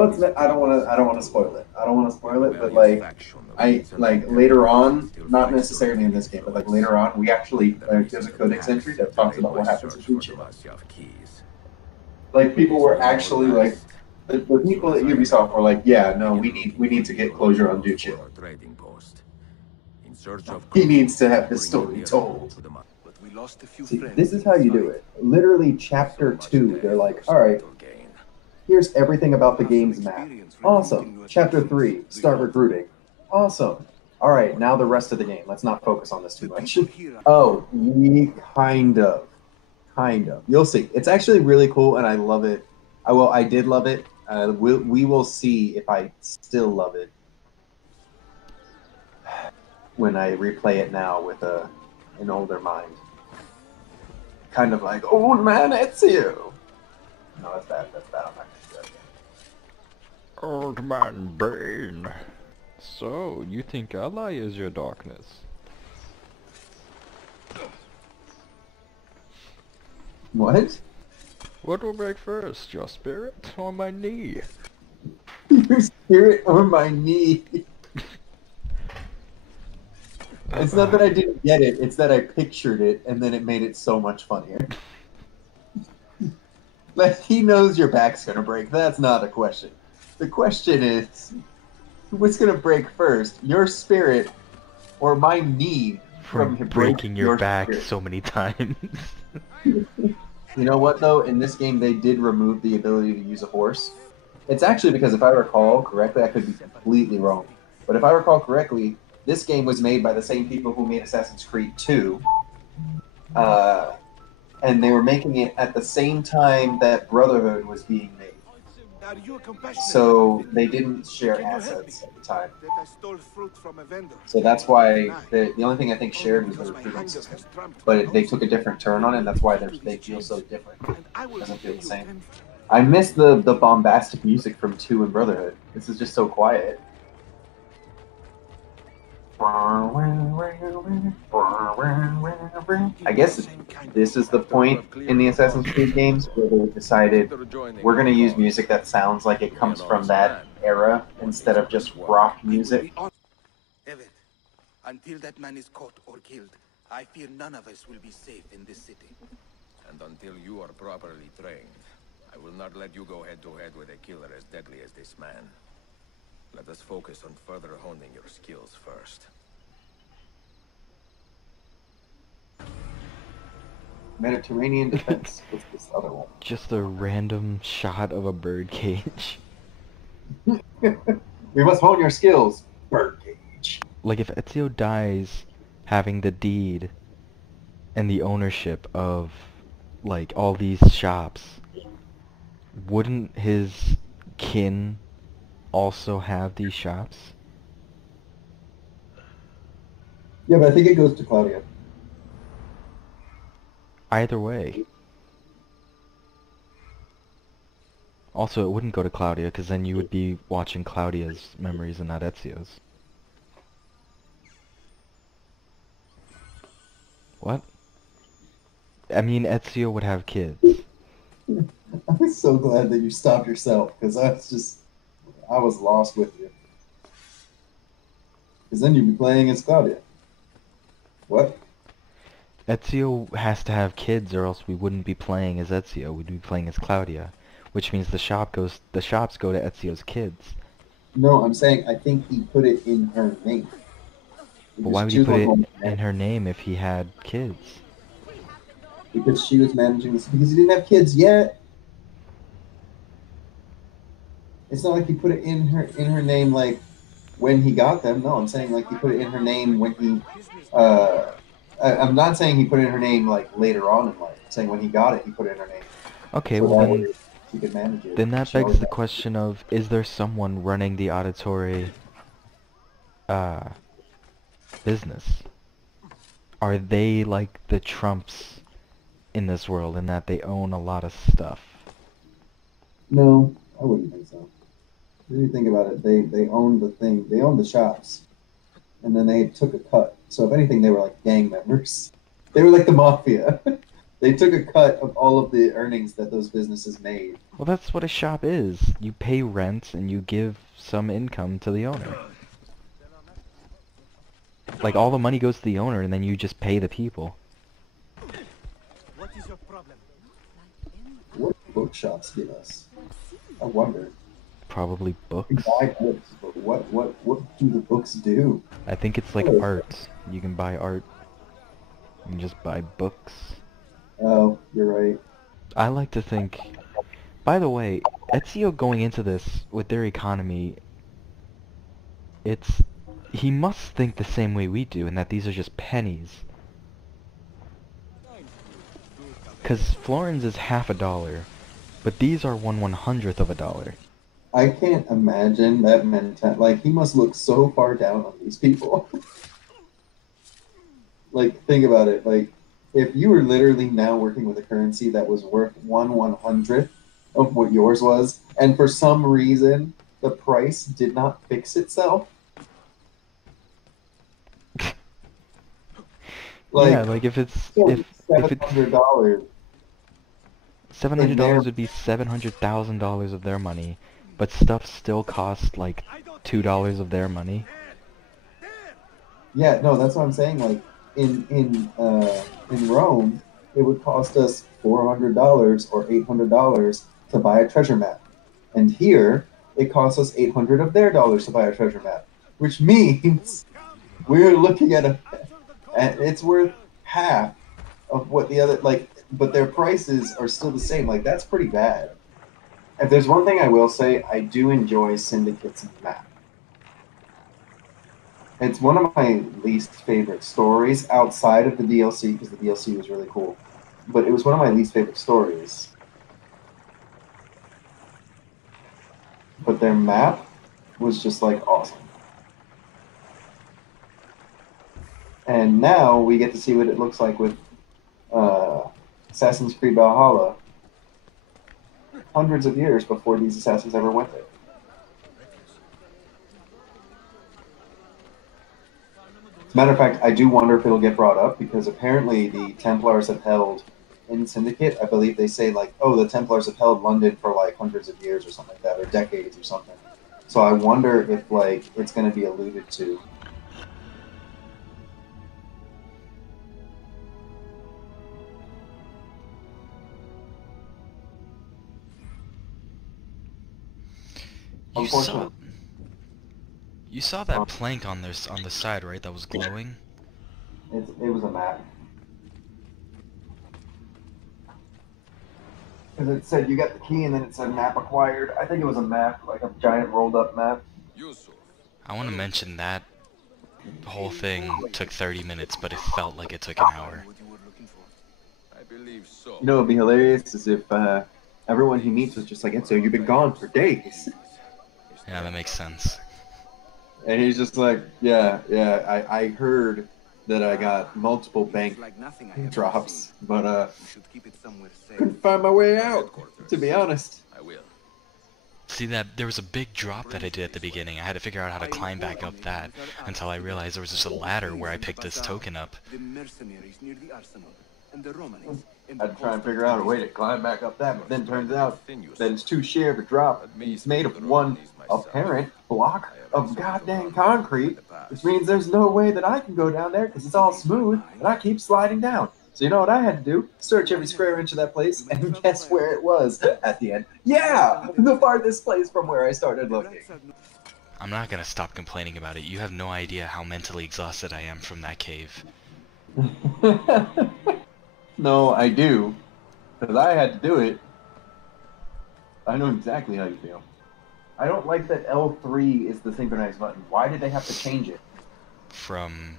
know it's. I don't want to. I don't want to spoil it. I don't want to spoil it, but like, I like later on, not necessarily in this game, but like later on, we actually there's a codex entry that talks about what happens with Uche. Like people were actually like the people at Ubisoft were like, yeah, no, we need to get closure on Duce. He needs to have his story told. See, this is how you do it. Literally, chapter two, they're like, all right, here's everything about the game's map. Awesome. Chapter three, start recruiting. Awesome. All right, now the rest of the game. Let's not focus on this too much. Oh, we kind of. Kind of. You'll see. It's actually really cool, and I love it. I did love it. We will see if I still love it when I replay it now with an older mind. Kind of like, old man Ezio. No, that's bad. That's bad. I'm not gonna do that. Old man Bane. So, you think Ally is your darkness? What? What will break first, your spirit or my knee? Your spirit or my knee? It's not that I didn't get it, it's that I pictured it, and then it made it so much funnier. Like, he knows your back's gonna break, that's not a question. The question is, what's gonna break first, your spirit or my knee from breaking your back spirit so many times? You know what, though? In this game, they did remove the ability to use a horse. It's actually because, if I recall correctly, I could be completely wrong, but if I recall correctly, this game was made by the same people who made Assassin's Creed 2, and they were making it at the same time that Brotherhood was being made. So they didn't share assets at the time. So that's why the only thing I think shared was the recruiting system. But they took a different turn on it, and that's why they feel so different. It doesn't feel the same. I miss the bombastic music from 2 and Brotherhood. This is just so quiet. I guess this is the point in the Assassin's Creed games where they decided we're going to use music that sounds like it comes from that era instead of just rock music. Until that man is caught or killed, I fear none of us will be safe in this city. And until you are properly trained, I will not let you go head-to-head with a killer as deadly as this man. Let us focus on further honing your skills first. Mediterranean defense. What's this other one? Just a random shot of a birdcage. We must hone your skills, birdcage. Like, if Ezio dies having the deed and the ownership of, like, all these shops, wouldn't his kin also have these shops? Yeah, but I think it goes to Claudia. Either way. Also, it wouldn't go to Claudia, because then you would be watching Claudia's memories and not Ezio's. What? I mean, Ezio would have kids. I'm so glad that you stopped yourself, because I was lost with you. Because then you'd be playing as Claudia. What? Ezio has to have kids, or else we wouldn't be playing as Ezio. We'd be playing as Claudia, which means the shops go to Ezio's kids. No, I'm saying I think he put it in her name. But why would he put it in her name if he had kids? Because she was managing this. Because he didn't have kids yet. It's not like he put it in her name like when he got them. No, I'm saying like he put it in her name when he. I'm not saying he put it in her name like later on in life. I'm saying when he got it, he put it in her name. Okay, so well then. She could manage it. Then that begs the question of: is there someone running the auditory business? Are they like the Trumps in this world in that they own a lot of stuff? No, I wouldn't think so. If you think about it, they owned the thing. They owned the shops, and then they took a cut. So if anything, they were like gang members. They were like the mafia. They took a cut of all of the earnings that those businesses made. Well, that's what a shop is. You pay rent and you give some income to the owner. Like, all the money goes to the owner and then you just pay the people. What is your problem? What do bookshops give us? I wonder. Probably You books. buy books, but what do the books do? I think it's like Oh. art. You can buy art. You can just buy books. Oh, you're right. I like to think... By the way, Ezio going into this with their economy, it's... He must think the same way we do, and that these are just pennies. Because florins is half a dollar, but these are 1/100th of a dollar. I can't imagine that mentality. Like, he must look so far down on these people. Like, think about it. Like, if you were literally now working with a currency that was worth 1/100th of what yours was, and for some reason the price did not fix itself. Like, yeah, like if it's... so if it's $700. $700 would be $700,000 of their money, but stuff still costs like $2 of their money. Yeah, no, that's what I'm saying. Like in Rome, it would cost us $400 or $800 to buy a treasure map, and here it costs us 800 of their dollars to buy a treasure map, which means we're looking at and it's worth half of what the other but their prices are still the same. Like, that's pretty bad. If there's one thing I will say, I do enjoy Syndicate's map. It's one of my least favorite stories outside of the DLC, because the DLC was really cool. But it was one of my least favorite stories. But their map was just like awesome. And now we get to see what it looks like with Assassin's Creed Valhalla. Hundreds of years before these assassins ever went there. As a matter of fact, I do wonder if it'll get brought up, because apparently the Templars have held, in Syndicate, I believe they say, like, oh, the Templars have held London for, like, hundreds of years or something like that, or decades or something. So I wonder if, like, it's going to be alluded to. You saw that plank on the side, right? That was glowing. It was a map. Because it said you got the key, and then it said map acquired. I think it was a map, like a giant rolled up map. I want to mention that whole thing took 30 minutes, but it felt like it took an hour. You know, it'd be hilarious is if everyone he meets was just like, Enzo, you've been gone for days. Yeah, that makes sense. And he's just like, yeah, I heard that I got multiple bank drops, but couldn't find my way out, to be honest. I will. See, that there was a big drop that I did at the beginning. I had to figure out how to climb back up that until I realized there was just a ladder where I picked this token up. I'd try and figure out a way to climb back up that, but then turns out that it's too sheer of a drop. It's made of one apparent block of goddamn concrete, which means there's no way that I can go down there because it's all smooth, and I keep sliding down. So you know what I had to do? Search every square inch of that place, and guess where it was at the end? Yeah! The farthest place from where I started looking. I'm not gonna stop complaining about it. You have no idea how mentally exhausted I am from that cave. No, I do. Because I had to do it. I know exactly how you feel. I don't like that L3 is the synchronized button. Why did they have to change it? From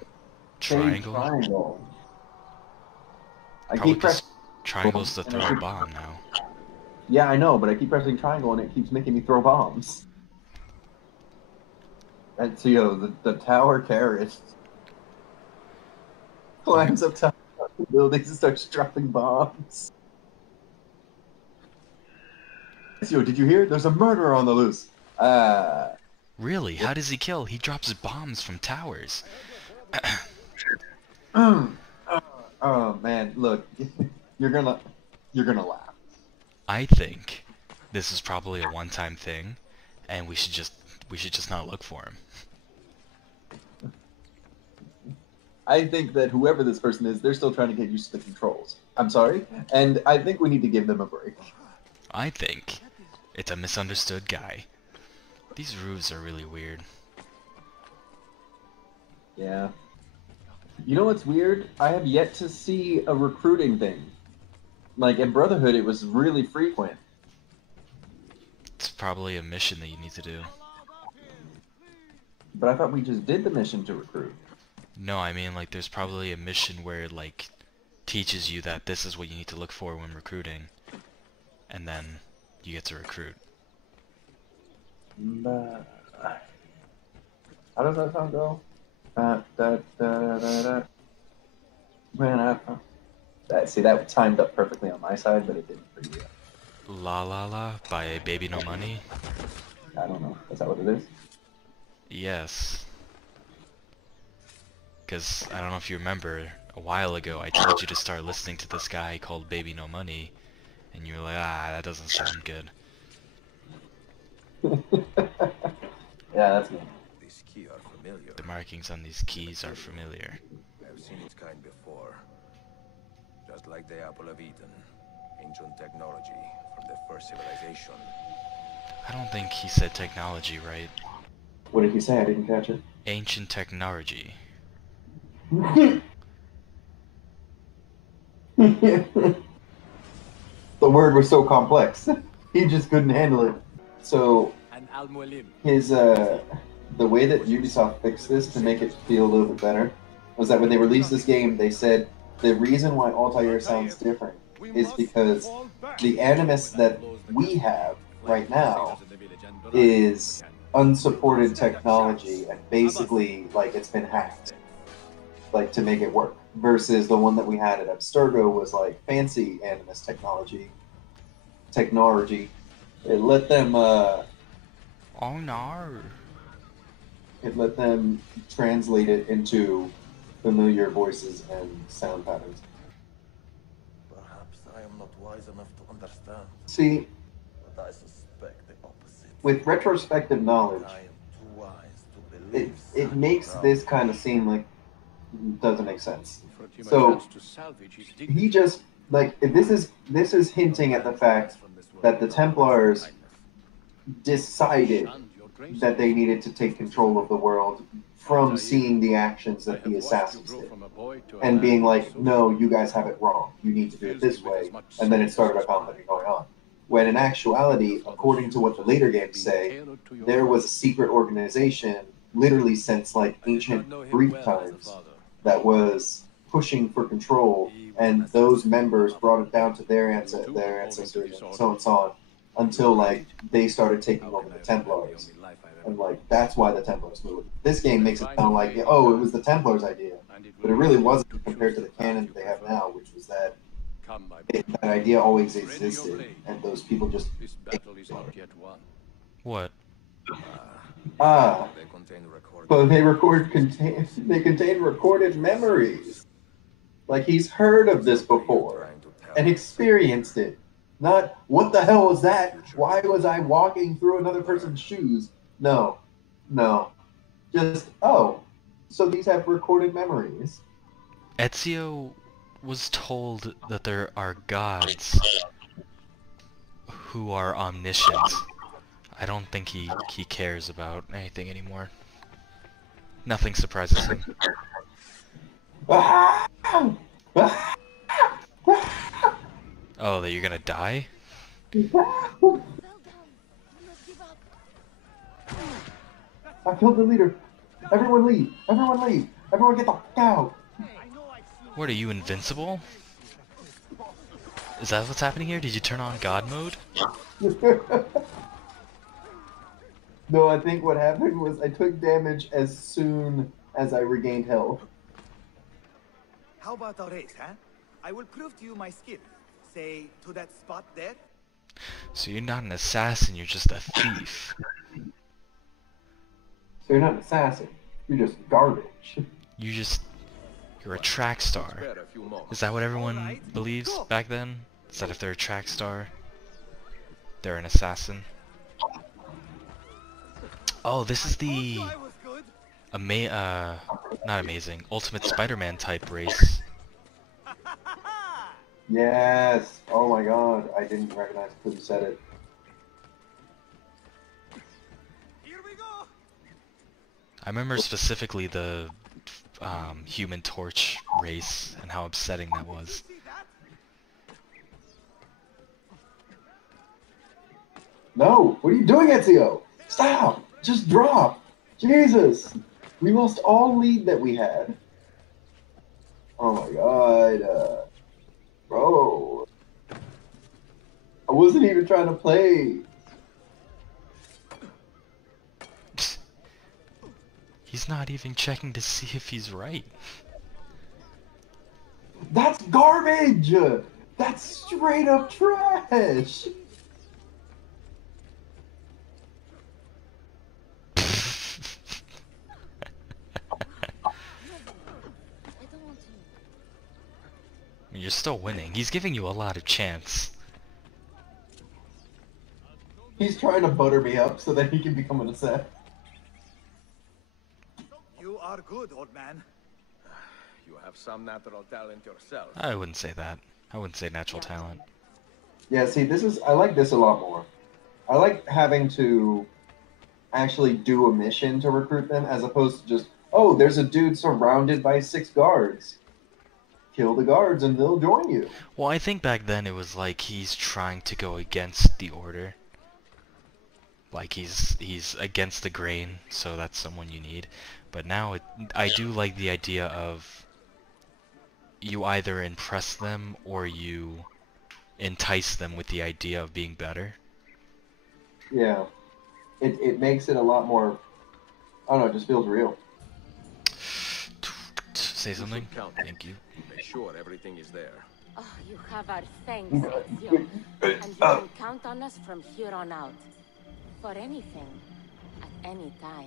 triangle? Triangle. I Probably keep pressing triangle's to throw a bomb now. Yeah, I know, but I keep pressing triangle and it keeps making me throw bombs. And so, the tower terrorist climbs up top of the buildings and starts dropping bombs. Yo, did you hear? There's a murderer on the loose. Really? How does he kill? He drops bombs from towers. Oh man, look, you're gonna laugh. I think this is probably a one-time thing, and we should just not look for him. I think that whoever this person is, they're still trying to get used to the controls. I'm sorry, and I think we need to give them a break. I think it's a misunderstood guy. These roofs are really weird. Yeah. You know what's weird? I have yet to see a recruiting thing. Like, in Brotherhood, it was really frequent. It's probably a mission that you need to do. But I thought we just did the mission to recruit. No, I mean, like, there's probably a mission where it, like, teaches you that this is what you need to look for when recruiting. And then you get to recruit. How does that song go? See, that timed up perfectly on my side, but it didn't for you. La La La by Baby No Money? I don't know. Is that what it is? Yes. Because, I don't know if you remember, a while ago I told you to start listening to this guy called Baby No Money, and you were like, ah, that doesn't sound good. Yeah, that's me. These keys are familiar. The markings on these keys are familiar. I've seen its kind before. Just like the Apple of Eden. Ancient technology from the first civilization. I don't think he said technology right. What did he say? I didn't catch it. Ancient technology. The word was so complex. He just couldn't handle it. So his the way that Ubisoft fixed this to make it feel a little bit better was that when they released this game, they said the reason why Altair sounds different is because the Animus that we have right now is unsupported technology and basically like it's been hacked, like to make it work. Versus the one that we had at Abstergo was like fancy Animus technology. It let them Oh no. It let them translate it into familiar voices and sound patterns. Perhaps I am not wise enough to understand. See, But I suspect the opposite. with retrospective knowledge, I am too wise to believe. it makes this kind of seem like it doesn't make sense. So he just like this is hinting at the fact that the Templars decided that they needed to take control of the world from seeing the actions that the assassins did and being like, no, you guys have it wrong, you need to do it this way, and then it started a conflict going on, when in actuality, according to what the later games say, there was a secret organization literally since like ancient Greek times that was pushing for control, and those members brought it down to their ancestors and so on until like they started taking over the Templars, and like that's why the Templars moved. This game makes it sound like, oh, it was the Templars' idea, but it really wasn't compared to the canon that they have now, which was that that idea always existed, and those people just What? but they contain recorded memories. Like he's heard of this before and experienced it. Not, what the hell was that? Why was I walking through another person's shoes? No. Just, oh, so these have recorded memories. Ezio was told that there are gods who are omniscient. I don't think he cares about anything anymore. Nothing surprises him. Oh, that you're gonna die? I killed the leader. Everyone leave. Everyone leave. Everyone get the fuck out. What, are you invincible? Is that what's happening here? Did you turn on God mode? No, I think what happened was I took damage as soon as I regained health. How about a race, huh? I will prove to you my skill. Say, to that spot there. So you're not an assassin, you're just a thief. So you're not an assassin. You're just garbage. You just You're a track star. Is that what everyone believes back then? Is that if they're a track star, they're an assassin? Oh, this is the not amazing, Ultimate Spider-Man type race. Yes. Oh my god, I didn't recognize who said it. Here we go. I remember specifically the Human Torch race and how upsetting that was. No, what are you doing, Ezio? Stop! Just drop! Jesus! We lost all lead that we had. Oh my god, bro. I wasn't even trying to play. He's not even checking to see if he's right. That's garbage! That's straight up trash! You're still winning. He's giving you a lot of chance. He's trying to butter me up so that he can become an assassin. You are good, old man. You have some natural talent yourself. I wouldn't say that. I wouldn't say natural talent. Yeah, see, I like this a lot more. I like having to actually do a mission to recruit them as opposed to just, oh, there's a dude surrounded by 6 guards. Kill the guards and they'll join you. Well, I think back then it was like he's trying to go against the order. Like he's against the grain, so that's someone you need. But now I do like the idea of you either impress them or you entice them with the idea of being better. Yeah. It makes it a lot more, I don't know, it just feels real. Say something? Thank you. Make sure everything is there. Oh, you have our thanks, Ezio. And you can count on us from here on out. For anything, at any time.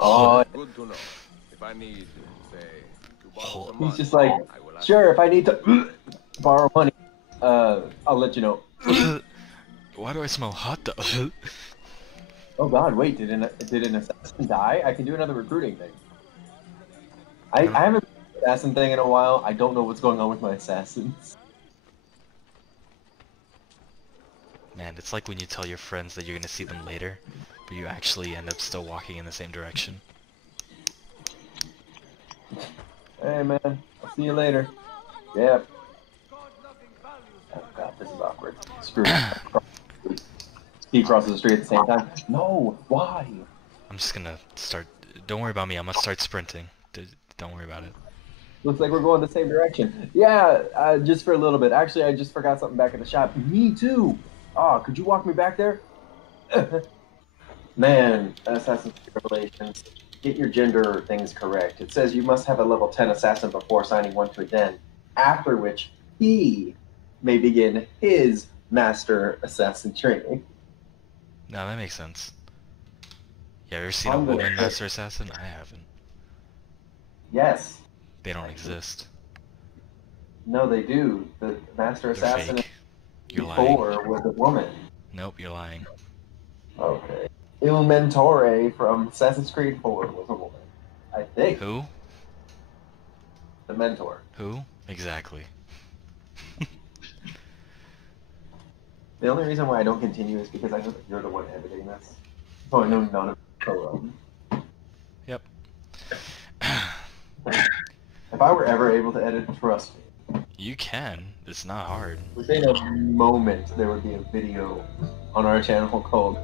Oh, Good to know. If I need, say, to borrow some money, he's just like, sure, if I need to borrow money, I'll let you know. Why do I smell hot dog? Oh god, wait, did an assassin die? I can do another recruiting thing. I haven't done an assassin thing in a while. I don't know what's going on with my assassins. Man, it's like when you tell your friends that you're gonna see them later, but you actually end up still walking in the same direction. Hey man, I'll see you later. Yep. Oh god, this is awkward. Screw it. He crosses the street at the same time. No, why? I'm just gonna start. Don't worry about me. I'm gonna start sprinting. Don't worry about it. Looks like we're going the same direction. Yeah, just for a little bit. Actually, I just forgot something back at the shop. Me too. Oh, could you walk me back there? Man, Assassin's Creed Revelations. Get your gender things correct. It says you must have a level 10 assassin before signing one to a den, after which he may begin his master assassin training. No, that makes sense. You ever seen a woman master assassin? I haven't. Yes. They don't exist. No, they do. The master They're assassin fake. You're before lying. was a woman. Nope, you're lying. Okay. Il Mentore from Assassin's Creed 4 was a woman. I think. Who? The mentor. Who? Exactly. The only reason why I don't continue is because I know that you're the one editing this. So I know none of it. Yep. If I were ever able to edit, trust me. You can. It's not hard. Within a moment, there would be a video on our channel called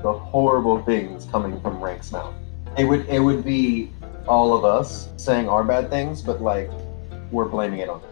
"The Horrible Things Coming from Rank's Mouth." It would be all of us saying our bad things, but like we're blaming it on them.